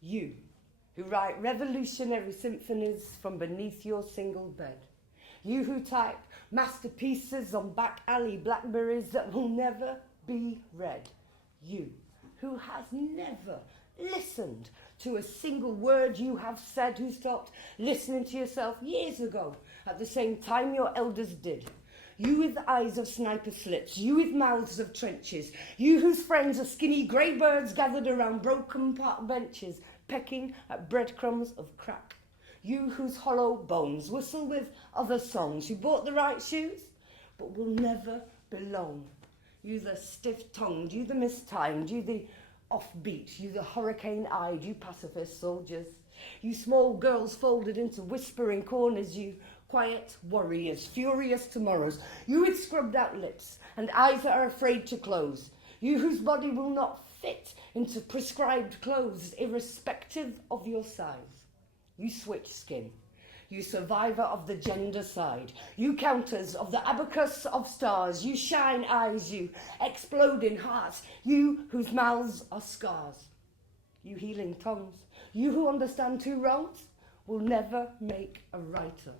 You, who write revolutionary symphonies from beneath your single bed. You who type masterpieces on back alley blackberries that will never be read. You, who has never listened to a single word you have said, who stopped listening to yourself years ago at the same time your elders did. You with eyes of sniper slits, you with mouths of trenches, you whose friends are skinny grey birds gathered around broken park benches, pecking at breadcrumbs of crack. You whose hollow bones whistle with other songs, you bought the right shoes, but will never belong. You the stiff-tongued, you the mistimed, you the offbeat, you the hurricane-eyed, you pacifist soldiers. You small girls folded into whispering corners, you quiet warriors, furious tomorrows. You with scrubbed-out lips and eyes that are afraid to close. You whose body will not fit into prescribed clothes, irrespective of your size. You switch skin. You survivor of the gender side. You counters of the abacus of stars. You shine eyes, you exploding hearts. You whose mouths are scars. You healing tongues. You who understand two wrongs will never make a writer.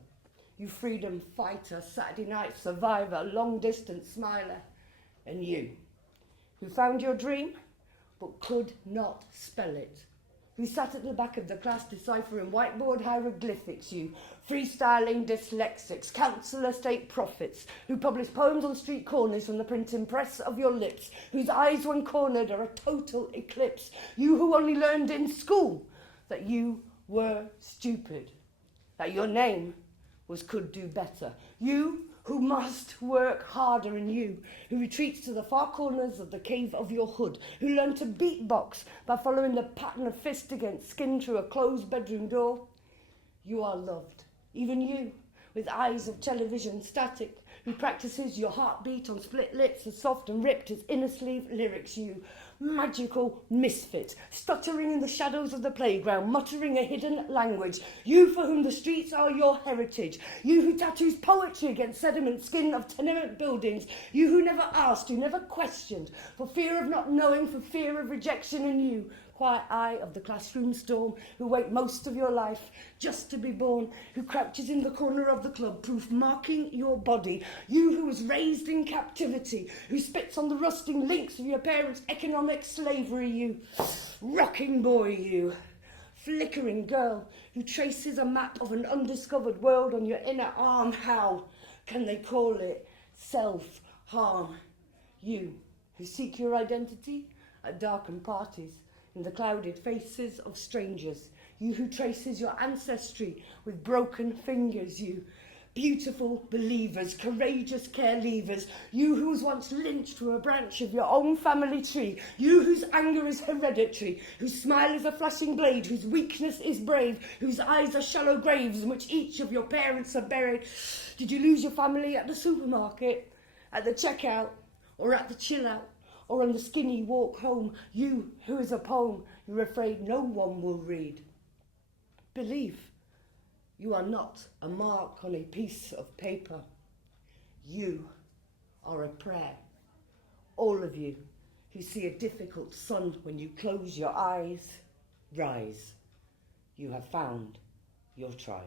You freedom fighter, Saturday night survivor, long distance smiler. And you who found your dream but could not spell it. Who sat at the back of the class deciphering whiteboard hieroglyphics, you freestyling dyslexics, councillor state prophets, who publish poems on street corners from the printing press of your lips, whose eyes when cornered are a total eclipse, you who only learned in school that you were stupid, that your name was could do better, you who must work harder, and you who retreats to the far corners of the cave of your hood, who learn to beatbox by following the pattern of fist against skin through a closed bedroom door. You are loved, even you, with eyes of television static, who practices your heartbeat on split lips as soft and ripped as inner sleeve lyrics. You magical misfit, stuttering in the shadows of the playground, muttering a hidden language. You for whom the streets are your heritage. You who tattoos poetry against sediment skin of tenement buildings. You who never asked, who never questioned, for fear of not knowing, for fear of rejection. And you, quiet eye of the classroom storm, who wait most of your life just to be born, who crouches in the corner of the club, proof marking your body. You who was raised in captivity, who spits on the rusting links of your parents' economic slavery. You rocking boy, you flickering girl, who traces a map of an undiscovered world on your inner arm. How can they call it self-harm? You who seek your identity at darkened parties, in the clouded faces of strangers. You who traces your ancestry with broken fingers. You beautiful believers, courageous care leavers. You who was once lynched from a branch of your own family tree. You whose anger is hereditary, whose smile is a flashing blade, whose weakness is brave, whose eyes are shallow graves in which each of your parents are buried. Did you lose your family at the supermarket, at the checkout, or at the chill out? Or on the skinny walk home, you who is a poem you're afraid no one will read. Believe you are not a mark on a piece of paper. You are a prayer. All of you who see a difficult sun when you close your eyes, rise. You have found your tribe.